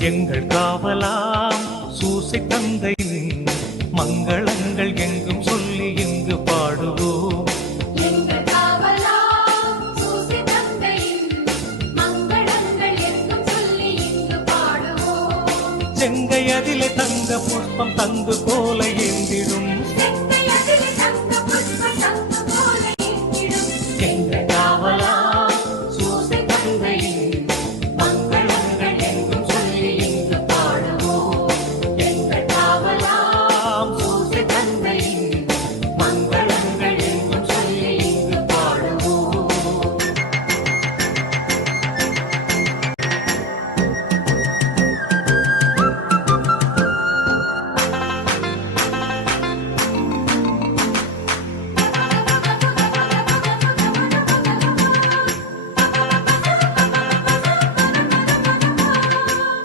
எங்கள் காவலாம் சூசை தந்தை மங்களங்கள் எங்கும் சொல்லி இங்கு பாடுவோம். செங்கை அதிலே தங்க புஷ்பம் தந்து போல ஏந்திடும்